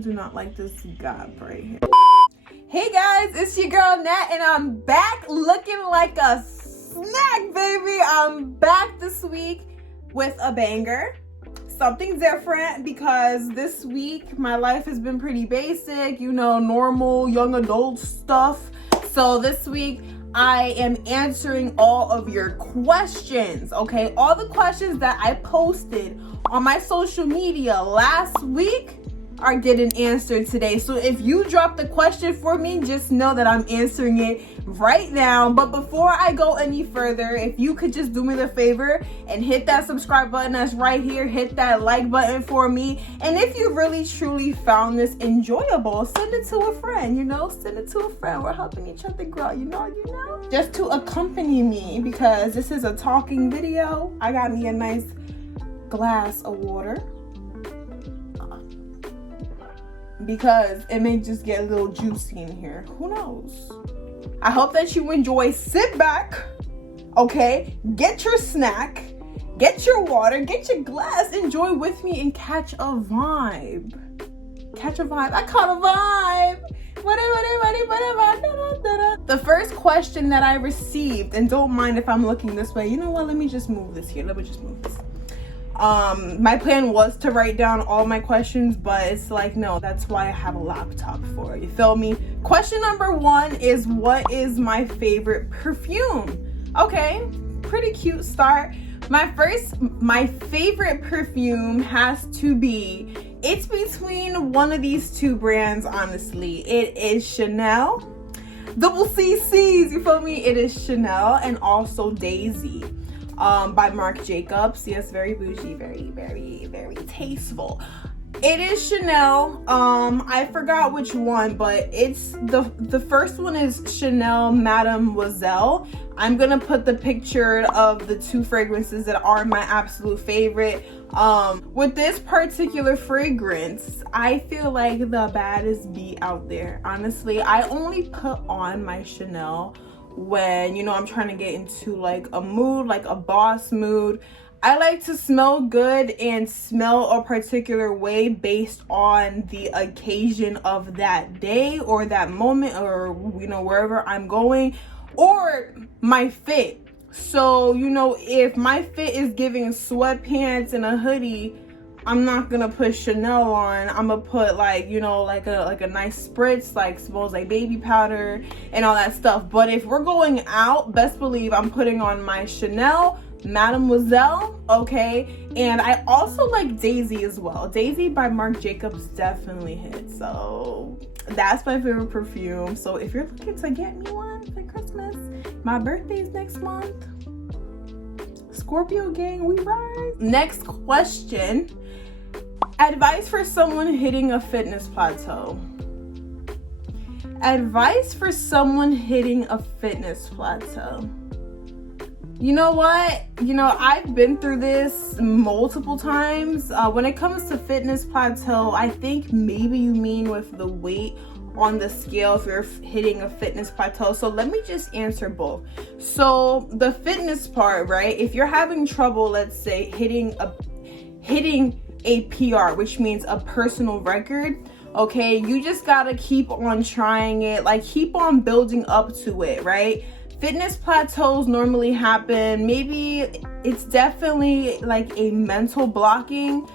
do not like this gap right here. Hey guys, it's your girl Nat, and I'm back looking like a snack, baby. I'm back this week with a banger. Something different, because this week my life has been pretty basic, you know, normal young adult stuff. So this week I am answering all of your questions, okay? All the questions that I posted on my social media last week are getting answered today. So if you dropped a question for me, just know that I'm answering it right now. But before I go any further, if you could just do me the favor and hit that subscribe button that's right here, hit that like button for me. And if you really truly found this enjoyable, send it to a friend, you know, send it to a friend. We're helping each other grow, you know. Just to accompany me, because this is a talking video, I got me a nice glass of water, because it may just get a little juicy in here. Who knows? I hope that you enjoy. Sit back, okay? Get your snack, get your water, get your glass, enjoy with me, and catch a vibe. Catch a vibe. I caught a vibe. The first question that I received, and don't mind if I'm looking this way. You know what? Let me just move this here. Let me just move this. My plan was to write down all my questions, but it's like, no, that's why I have a laptop for it. You feel me? Question number 1 is, what is my favorite perfume? Okay, pretty cute start. My favorite perfume has to be, it's between one of these two brands, honestly. It is Chanel, double CCs, you feel me? It is Chanel, and also Daisy. By Marc Jacobs. Yes, very bougie, very, very, very tasteful. It is Chanel. I forgot which one, but it's the first one is Chanel Mademoiselle. I'm gonna put the picture of the two fragrances that are my absolute favorite. With this particular fragrance, I feel like the baddest bee out there. Honestly, I only put on my Chanel when, you know, I'm trying to get into like a mood, like a boss mood. I like to smell good and smell a particular way based on the occasion of that day or that moment, or, you know, wherever I'm going, or my fit. So, you know, if my fit is giving sweatpants and a hoodie, I'm not gonna put Chanel on. I'm gonna put, like, you know, like a nice spritz, like smells like baby powder and all that stuff. But if we're going out, best believe I'm putting on my Chanel Mademoiselle, okay? And I also like Daisy as well. Daisy by Marc Jacobs definitely hits. So that's my favorite perfume. So if you're looking to get me one for Christmas, my birthday's next month. Scorpio gang, we rise. Next question. Advice for someone hitting a fitness plateau. Advice for someone hitting a fitness plateau. You know what? You know, I've been through this multiple times. When it comes to fitness plateau, I think maybe you mean with the weight on the scale if you're hitting a fitness plateau. So let me just answer both. So the fitness part, right? If you're having trouble, let's say hitting a PR, which means a personal record, okay, you just gotta keep on trying it, like keep on building up to it, right? Fitness plateaus normally happen, maybe it's definitely like a mental blocking,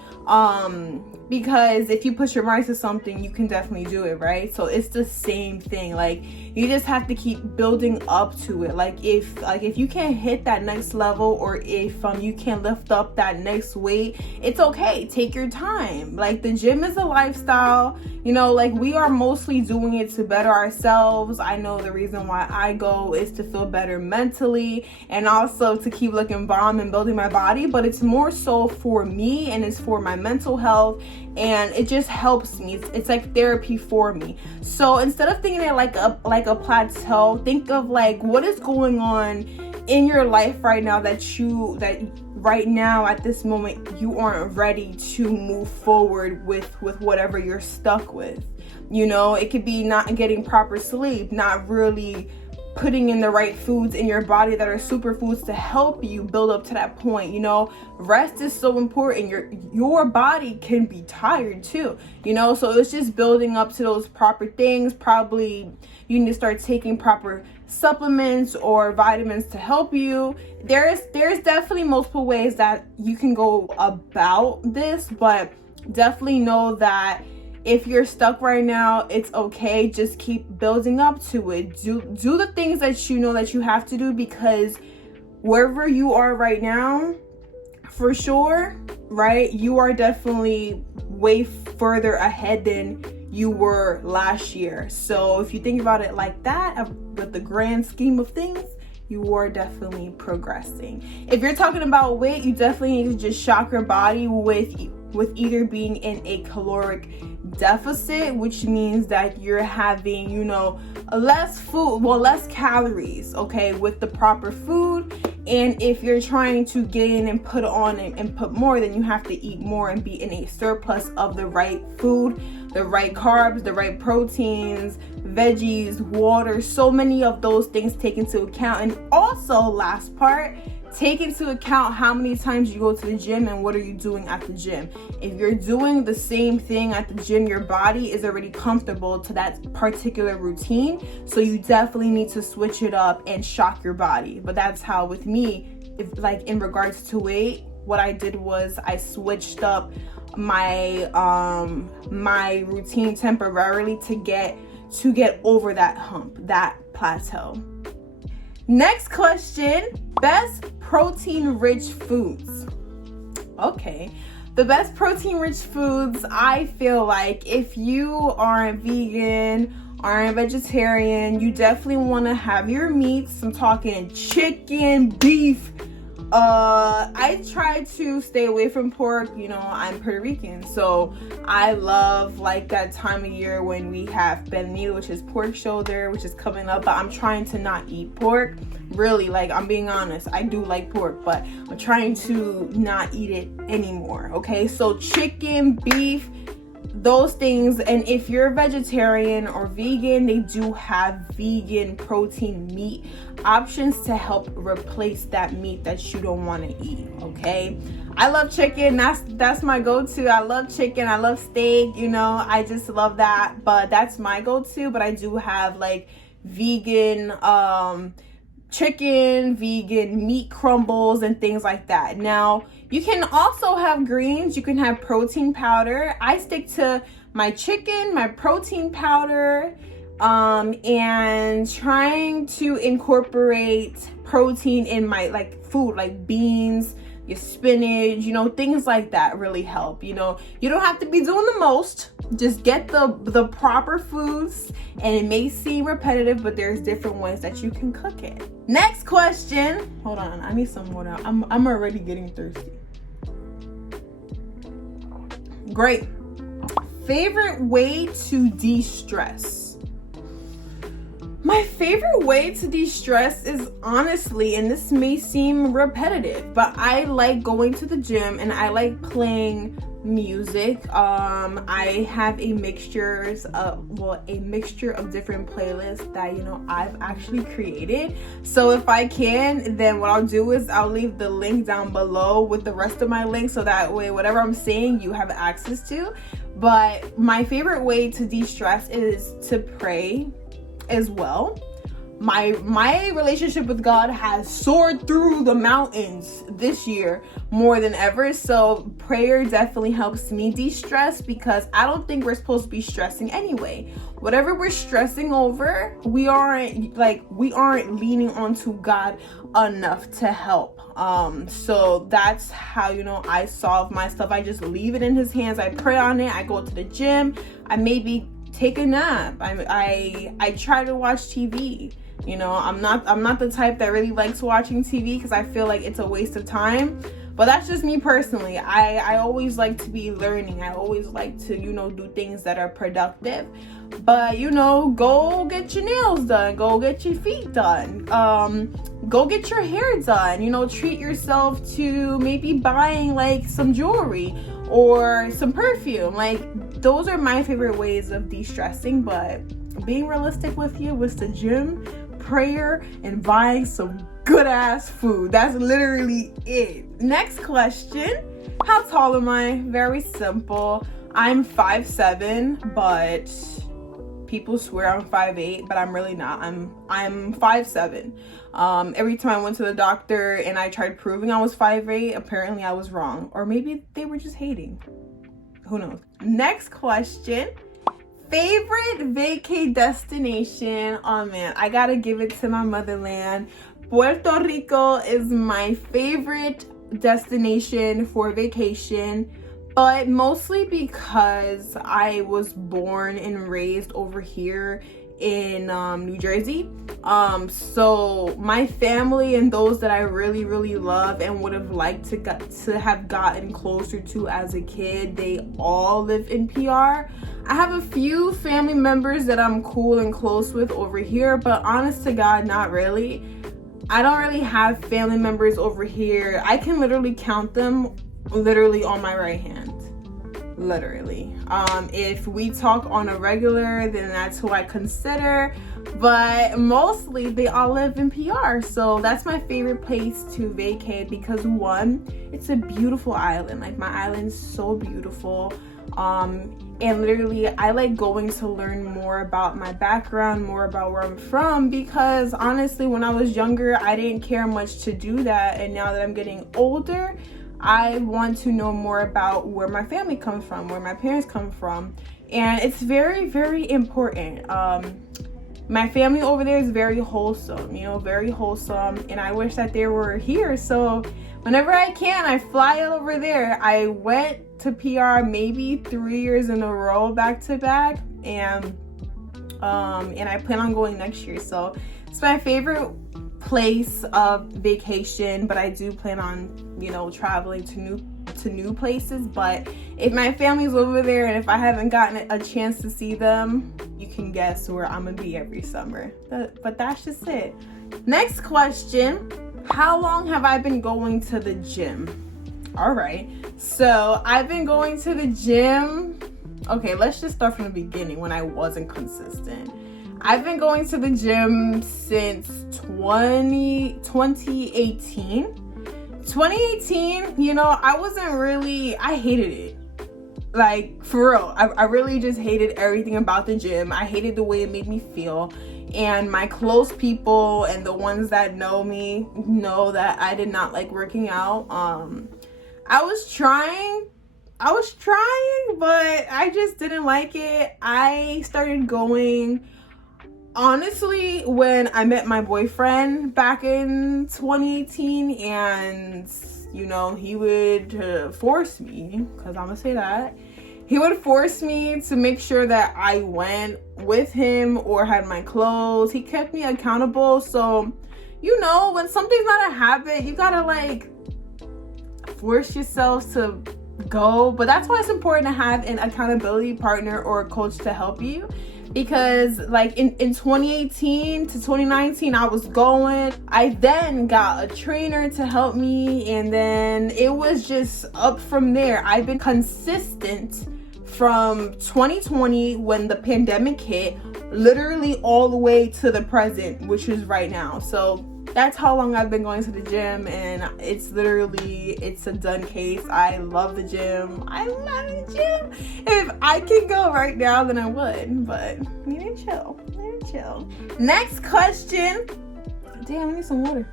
because if you put your mind to something, you can definitely do it, right? So it's the same thing. Like, you just have to keep building up to it. Like if you can't hit that next level, or if you can't lift up that next weight, it's okay. Take your time. Like, the gym is a lifestyle, you know, like we are mostly doing it to better ourselves. I know the reason why I go is to feel better mentally, and also to keep looking bomb and building my body, but it's more so for me, and it's for my mental health, and it just helps me. It's like therapy for me. So instead of thinking it like a plateau, think of like what is going on in your life right now that right now at this moment you aren't ready to move forward with whatever you're stuck with. You know, it could be not getting proper sleep, not really putting in the right foods in your body that are superfoods to help you build up to that point. You know, rest is so important. Your body can be tired too, you know, so it's just building up to those proper things. Probably you need to start taking proper supplements or vitamins to help you. There's definitely multiple ways that you can go about this, but definitely know that if you're stuck right now, it's okay. Just keep building up to it. Do the things that you know that you have to do, because wherever you are right now, for sure, right, you are definitely way further ahead than you were last year. So if you think about it like that, with the grand scheme of things, you are definitely progressing. If you're talking about weight, you definitely need to just shock your body with either being in a caloric deficit, which means that you're having, you know, less calories, okay, with the proper food. And if you're trying to gain and put on and put more, then you have to eat more and be in a surplus of the right food, the right carbs, the right proteins, veggies, water, so many of those things take into account. And also, last part, take into account how many times you go to the gym and what are you doing at the gym. If you're doing the same thing at the gym, your body is already comfortable to that particular routine. So you definitely need to switch it up and shock your body. But that's how with me, if like in regards to weight, what I did was I switched up my my routine temporarily to get over that hump, that plateau. Next question, best protein-rich foods. Okay, the best protein-rich foods, I feel like if you aren't vegan, aren't vegetarian, you definitely want to have your meats. I'm talking chicken, beef. I try to stay away from pork. You know, I'm Puerto Rican, so I love like that time of year when we have pernil, which is pork shoulder, which is coming up, but I'm trying to not eat pork. Really, like, I'm being honest, I do like pork, but I'm trying to not eat it anymore, okay? So chicken, beef, those things. And if you're vegetarian or vegan, they do have vegan protein meat options to help replace that meat that you don't want to eat, okay? I love chicken. That's my go-to. I love chicken. I love steak, you know, I just love that, but that's my go-to. But I do have like vegan chicken, vegan meat crumbles and things like that. Now, you can also have greens. You can have protein powder. I stick to my chicken, my protein powder, and trying to incorporate protein in my like food, like beans, your spinach, you know, things like that really help. You know, you don't have to be doing the most. Just get the proper foods, and it may seem repetitive, but there's different ways that you can cook it. Next question. Hold on, I need some water. I'm already getting thirsty. Great. Favorite way to de-stress. My favorite way to de-stress is honestly, and this may seem repetitive, but I like going to the gym and I like playing music. I have a mixture of different playlists that, you know, I've actually created. So if I can, then what I'll do is I'll leave the link down below with the rest of my links, so that way whatever I'm saying you have access to. But my favorite way to de-stress is to pray as well. My relationship with God has soared through the mountains this year more than ever. So prayer definitely helps me de-stress, because I don't think we're supposed to be stressing anyway. Whatever we're stressing over, we aren't leaning onto God enough to help. So that's how, you know, I solve my stuff. I just leave it in his hands. I pray on it. I go to the gym. I maybe take a nap. I try to watch TV. You know, I'm not the type that really likes watching TV, because I feel like it's a waste of time. But that's just me personally. I always like to be learning. I always like to, you know, do things that are productive. But, you know, go get your nails done. Go get your feet done. Go get your hair done. You know, treat yourself to maybe buying like some jewelry or some perfume. Like, those are my favorite ways of de-stressing. But being realistic with you, with the gym, prayer and buying some good ass food. That's literally it. Next question. How tall am I? Very simple. I'm 5'7", but people swear I'm 5'8", but I'm really not. I'm 5'7". Every time I went to the doctor and I tried proving I was 5'8", apparently I was wrong. Or maybe they were just hating. Who knows? Next question. Favorite vacay destination? Oh man, I gotta give it to my motherland. Puerto Rico is my favorite destination for vacation, but mostly because I was born and raised over here in New Jersey. So my family and those that I really, really love and would have liked to have gotten closer to as a kid, they all live in PR. I have a few family members that I'm cool and close with over here, but honest to God, not really. I don't really have family members over here. I can literally count them literally on my right hand. Literally. If we talk on a regular, then that's who I consider, but mostly they all live in PR. So that's my favorite place to vacate because one, it's a beautiful island. Like my island's so beautiful. And literally I like going to learn more about my background, more about where I'm from, because honestly when I was younger I didn't care much to do that, and now that I'm getting older I want to know more about where my family comes from, where my parents come from, and it's very, very important. My family over there is very wholesome, very wholesome, and I wish that they were here. So whenever I can, I fly over there. I went to PR maybe 3 years in a row back to back, and I plan on going next year. So it's my favorite place of vacation, but I do plan on traveling to new places. But if my family's over there and if I haven't gotten a chance to see them, you can guess where I'm gonna be every summer. But that's just it. Next question. How long have I been going to the gym? All right, so I've been going to the gym. Okay, let's just start from the beginning when I wasn't consistent. I've been going to the gym since 2018. 2018, I hated it. Like, for real, I really just hated everything about the gym. I hated the way it made me feel. And my close people and the ones that know me know that I did not like working out. I was trying, but I just didn't like it. I started going honestly when I met my boyfriend back in 2018, and he would force me, because I'm gonna say that he would force me to make sure that I went with him or had my clothes. He kept me accountable. So when something's not a habit, you gotta force yourself to go. But that's why it's important to have an accountability partner or a coach to help you. Because in 2018 to 2019, I was going. I then got a trainer to help me, and then it was just up from there. I've been consistent from 2020 when the pandemic hit, literally all the way to the present, which is right now. So that's how long I've been going to the gym, and it's a done case. I love the gym. I love the gym. If I could go right now, then I would, but we need to chill. Next question. Damn, I need some water.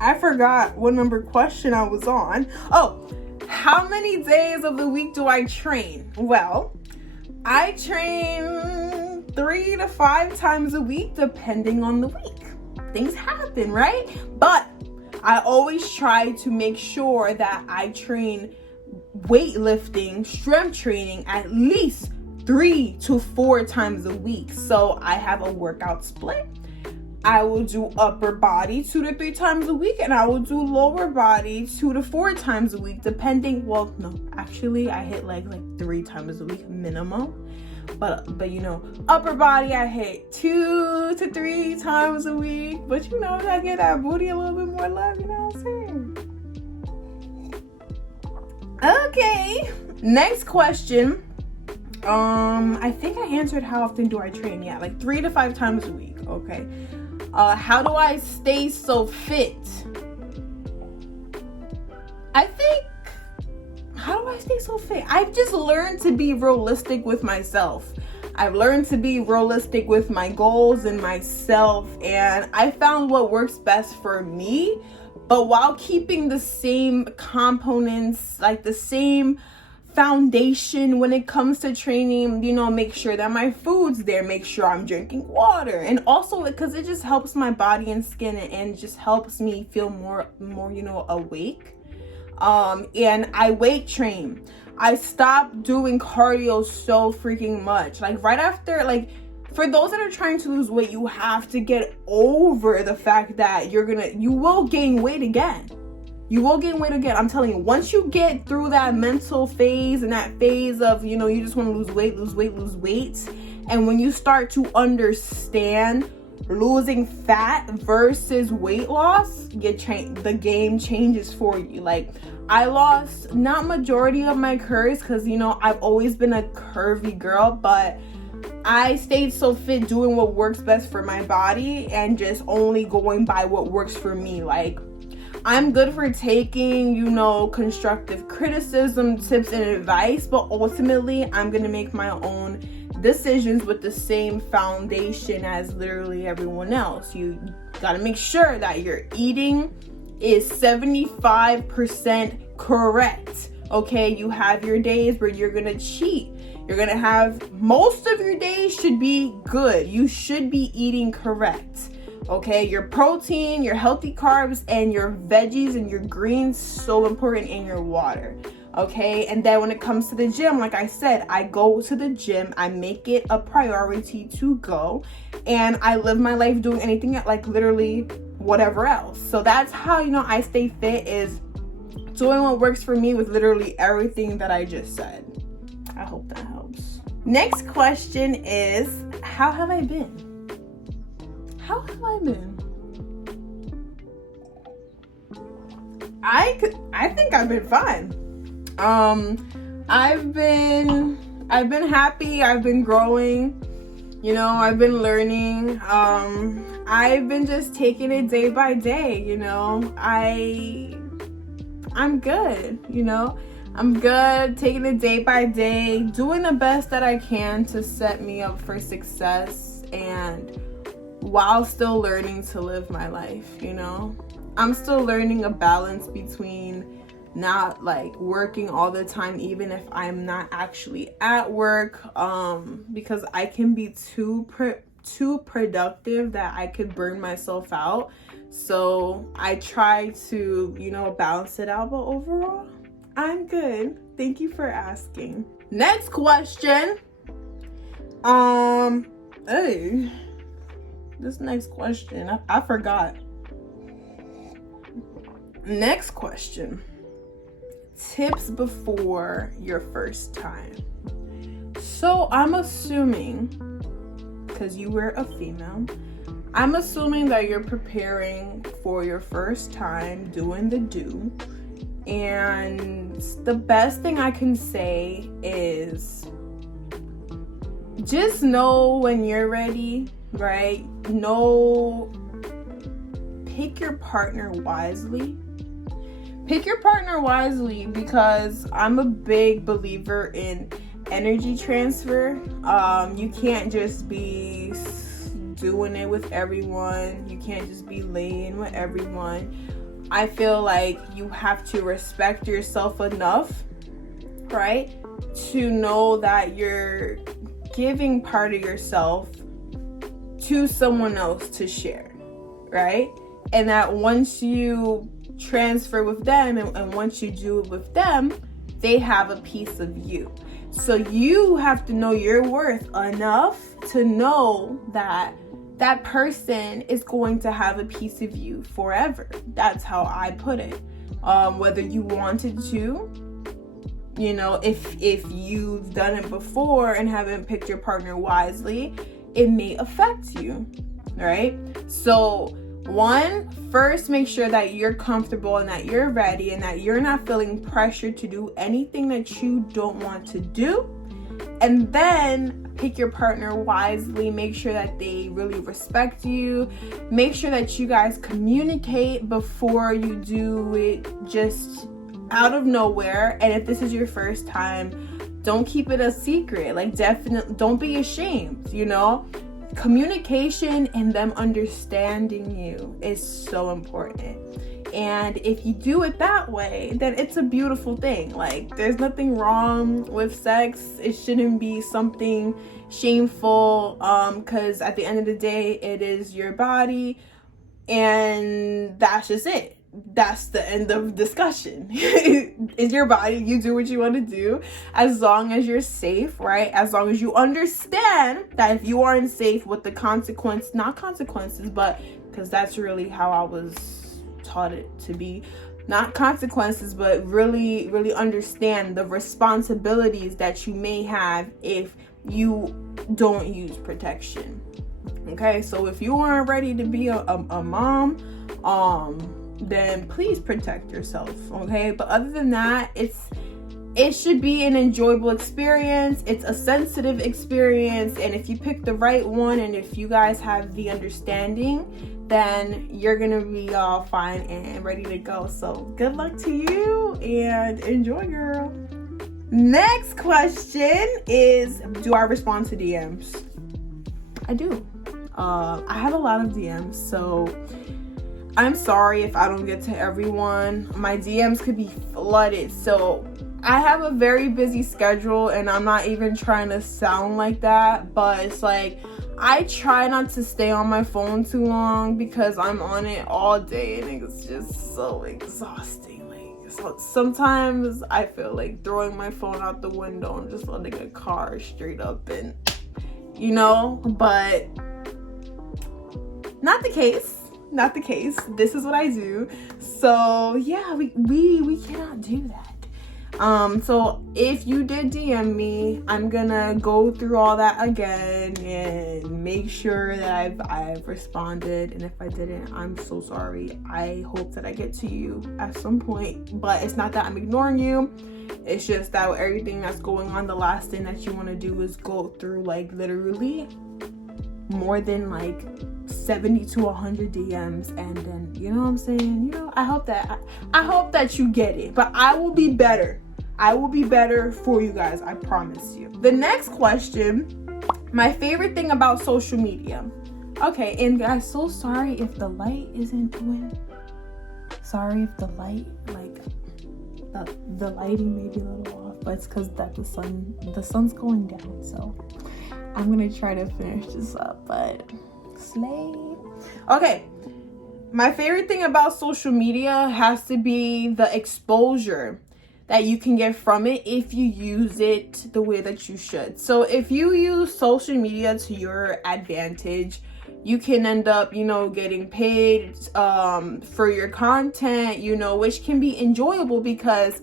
I forgot what number question I was on. Oh, how many days of the week do I train? Well, I train 3 to 5 times a week, depending on the week. Things happen, right? But I always try to make sure that I train weightlifting, strength training at least 3 to 4 times a week. So I have a workout split. I will do upper body 2 to 3 times a week, and I will do lower body 2 to 4 times a week, depending. Well, no, actually I hit like 3 times a week minimum, but upper body I hit 2 to 3 times a week. But I get that booty a little bit more love, you know what I'm saying? Okay, next question. I think I answered how often do I train. Yeah, like 3 to 5 times a week. Okay. How do I stay so fit? I think, how do I stay so fit? I've just learned to be realistic with myself. I've learned to be realistic with my goals and myself, and I found what works best for me, but while keeping the same components, like the same foundation when it comes to training. You know, make sure that my food's there, make sure I'm drinking water, and also because it just helps my body and skin, and just helps me feel more awake. And I weight train. I stopped doing cardio so freaking much. Like right after, like for those that are trying to lose weight, you have to get over the fact that you will gain weight again. You will gain weight again. I'm telling you, once you get through that mental phase and that phase of, you just want to lose weight. And when you start to understand losing fat versus weight loss, the game changes for you. Like I lost not majority of my curves because, I've always been a curvy girl, but I stayed so fit doing what works best for my body and just only going by what works for me. Like I'm good for taking, constructive criticism, tips, and advice, but ultimately I'm going to make my own decisions with the same foundation as literally everyone else. You got to make sure that your eating is 75% correct. Okay, you have your days where you're going to cheat. You're going to have most of your days should be good. You should be eating correct. Okay, your protein, your healthy carbs, and your veggies and your greens, so important, in your water. Okay, and then when it comes to the gym, like I said, I go to the gym, I make it a priority to go, and I live my life doing anything like literally whatever else. So that's how, I stay fit, is doing what works for me with literally everything that I just said. I hope that helps. Next question is, how have I been? How have I been? I think I've been fine. I've been happy. I've been growing. I've been learning. I've been just taking it day by day. I'm good. I'm good, taking it day by day, doing the best that I can to set me up for success, and while still learning to live my life. I'm still learning a balance between not like working all the time, even if I'm not actually at work, because I can be too productive that I could burn myself out. So I try to, balance it out, but overall, I'm good. Thank you for asking. Next question. This next question, I forgot. Next question. Tips before your first time. So I'm assuming, because you were a female, I'm assuming that you're preparing for your first time doing the do. And the best thing I can say is just know when you're ready, right? Pick your partner wisely. Pick your partner wisely, because I'm a big believer in energy transfer. You can't just be doing it with everyone. You can't just be laying with everyone. I feel like you have to respect yourself enough, right, to know that you're giving part of yourself to someone else to share, right? And that once you transfer with them and once you do it with them, they have a piece of you. So you have to know your worth enough to know that that person is going to have a piece of you forever. That's how I put it. Whether you wanted to, if you've done it before and haven't picked your partner wisely, it may affect you, right? So first make sure that you're comfortable and that you're ready and that you're not feeling pressured to do anything that you don't want to do. And then pick your partner wisely. Make sure that they really respect you. Make sure that you guys communicate before you do it just out of nowhere. And if this is your first time, don't keep it a secret. Like, definitely don't be ashamed, you know? Communication and them understanding you is so important. And if you do it that way, then it's a beautiful thing. Like, there's nothing wrong with sex. It shouldn't be something shameful, because at the end of the day, it is your body, and that's just it. That's the end of discussion. It's your body. You do what you want to do, as long as you're safe, right? As long as you understand that if you aren't safe, with the not consequences, but because that's really how I was taught it to be, not consequences, but really, really understand the responsibilities that you may have if you don't use protection. Okay, so if you aren't ready to be a mom, then please protect yourself, okay? But other than that, it should be an enjoyable experience. It's a sensitive experience, and if you pick the right one, and if you guys have the understanding, then you're gonna be all fine and ready to go. So good luck to you, and enjoy, girl. Next question is, do I respond to DMs? I do. I have a lot of DMs, so I'm sorry if I don't get to everyone. My DMs could be flooded. So I have a very busy schedule, and I'm not even trying to sound like that, but it's like, I try not to stay on my phone too long because I'm on it all day, and it's just so exhausting. Like, so sometimes I feel like throwing my phone out the window and just letting a car straight up, and you know, but not the case. Not the case. This is what I do. So yeah, we cannot do that. So if you did DM me, I'm gonna go through all that again and make sure that I've responded. And if I didn't, I'm so sorry. I hope that I get to you at some point. But it's not that I'm ignoring you. It's just that with everything that's going on, the last thing that you want to do is go through like literally more than like 70 to 100 DMs, and then, you know what I'm saying, you know, I hope that you get it, but I will be better for you guys, I promise you. The next question, my favorite thing about social media. Okay, and guys, so sorry if the light isn't doing, sorry if the light, like the lighting may be a little off, but it's because that the sun's going down. So I'm gonna try to finish this up, but slay. Okay, my favorite thing about social media has to be the exposure that you can get from it if you use it the way that you should. So if you use social media to your advantage, you can end up, you know, getting paid for your content, you know, which can be enjoyable, because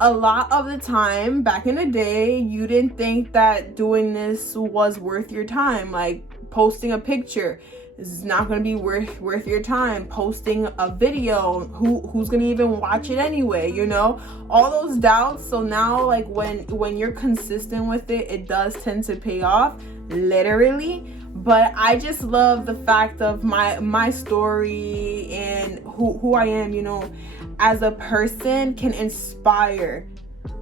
a lot of the time back in the day, you didn't think that doing this was worth your time. Like, posting a picture is not going to be worth your time. Posting a video, who's going to even watch it anyway, you know, all those doubts. So now, like, when you're consistent with it, it does tend to pay off, literally. But I just love the fact of my story and who I am, you know, as a person, can inspire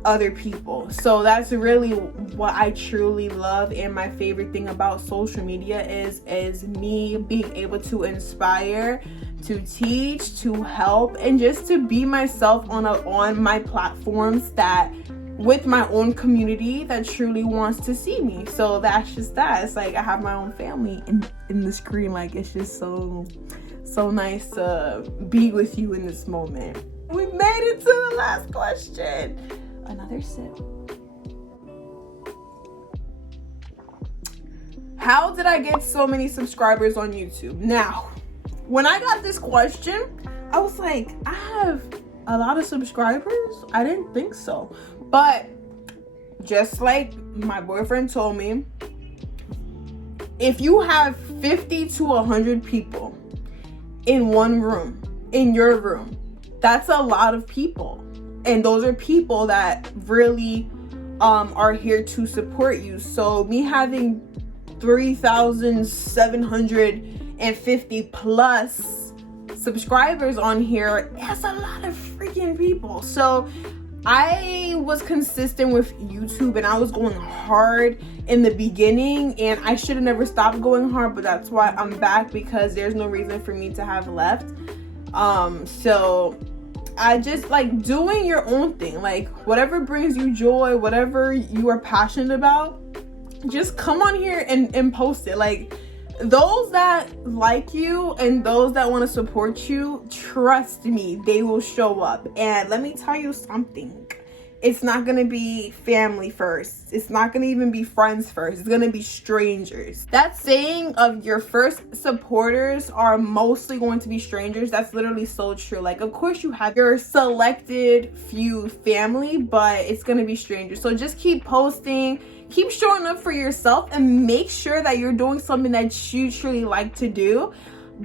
other people. So that's really what I truly love, and my favorite thing about social media is me being able to inspire, to teach, to help, and just to be myself on my platforms, that with my own community that truly wants to see me. So that's just that. It's like I have my own family in the screen. Like, it's just so nice to be with you in this moment. We made it to the last question. Another sip. How did I get so many subscribers on YouTube? Now, when I got this question, I was like, I have a lot of subscribers? I didn't think so. But just like my boyfriend told me, if you have 50 to 100 people in one room, in your room, that's a lot of people. And those are people that really are here to support you. So me having 3,750 plus subscribers on here, that's a lot of freaking people. So I was consistent with YouTube and I was going hard in the beginning, and I should have never stopped going hard, but that's why I'm back, because there's no reason for me to have left. So I just like doing your own thing, like whatever brings you joy, whatever you are passionate about, just come on here and post it. Like, those that like you and those that want to support you, trust me, they will show up. And let me tell you something, it's not going to be family first. It's not going to even be friends first. It's going to be strangers. That saying of your first supporters are mostly going to be strangers, that's literally so true. Like, of course you have your selected few family, but it's going to be strangers. So just keep posting, keep showing up for yourself, and make sure that you're doing something that you truly like to do.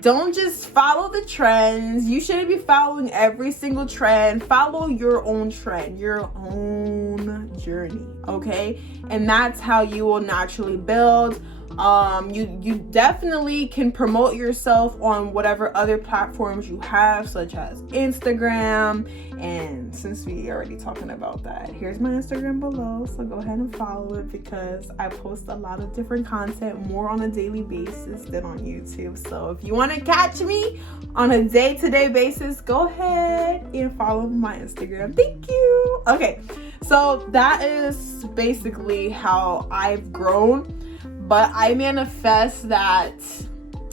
Don't just follow the trends. You shouldn't be following every single trend. Follow your own trend, your own journey, okay? And that's how you will naturally build. You definitely can promote yourself on whatever other platforms you have, such as Instagram. And since we already talking about that, here's my Instagram below, so go ahead and follow it, because I post a lot of different content, more on a daily basis than on YouTube. So if you want to catch me on a day-to-day basis, go ahead and follow my Instagram. Thank you. Okay, so that is basically how I've grown. But I manifest that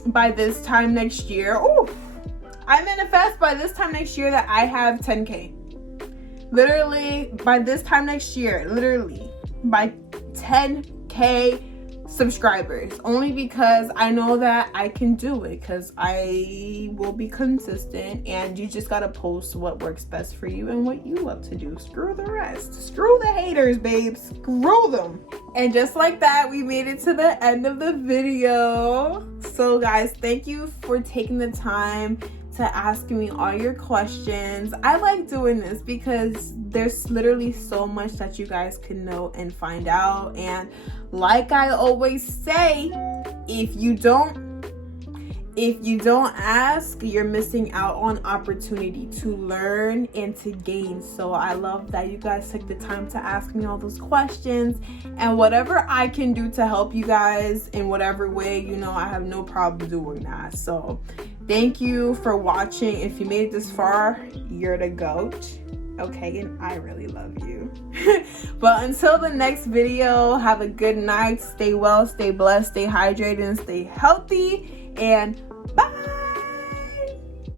by this time next year, I have 10K. Literally, by this time next year, by 10K subscribers. Only because I know that I can do it, because I will be consistent, and you just gotta post what works best for you and what you love to do. Screw the rest. Screw the haters, babes. Screw them. And just like that, we made it to the end of the video. So guys, thank you for taking the time to ask me all your questions. I like doing this because there's literally so much that you guys can know and find out. And like I always say, if you don't ask, you're missing out on opportunity to learn and to gain. So I love that you guys took the time to ask me all those questions, and whatever I can do to help you guys in whatever way, I have no problem doing that. So thank you for watching. If you made it this far, you're the GOAT. Okay, and I really love you. But until the next video, have a good night. Stay well, stay blessed, stay hydrated, and stay healthy. And bye.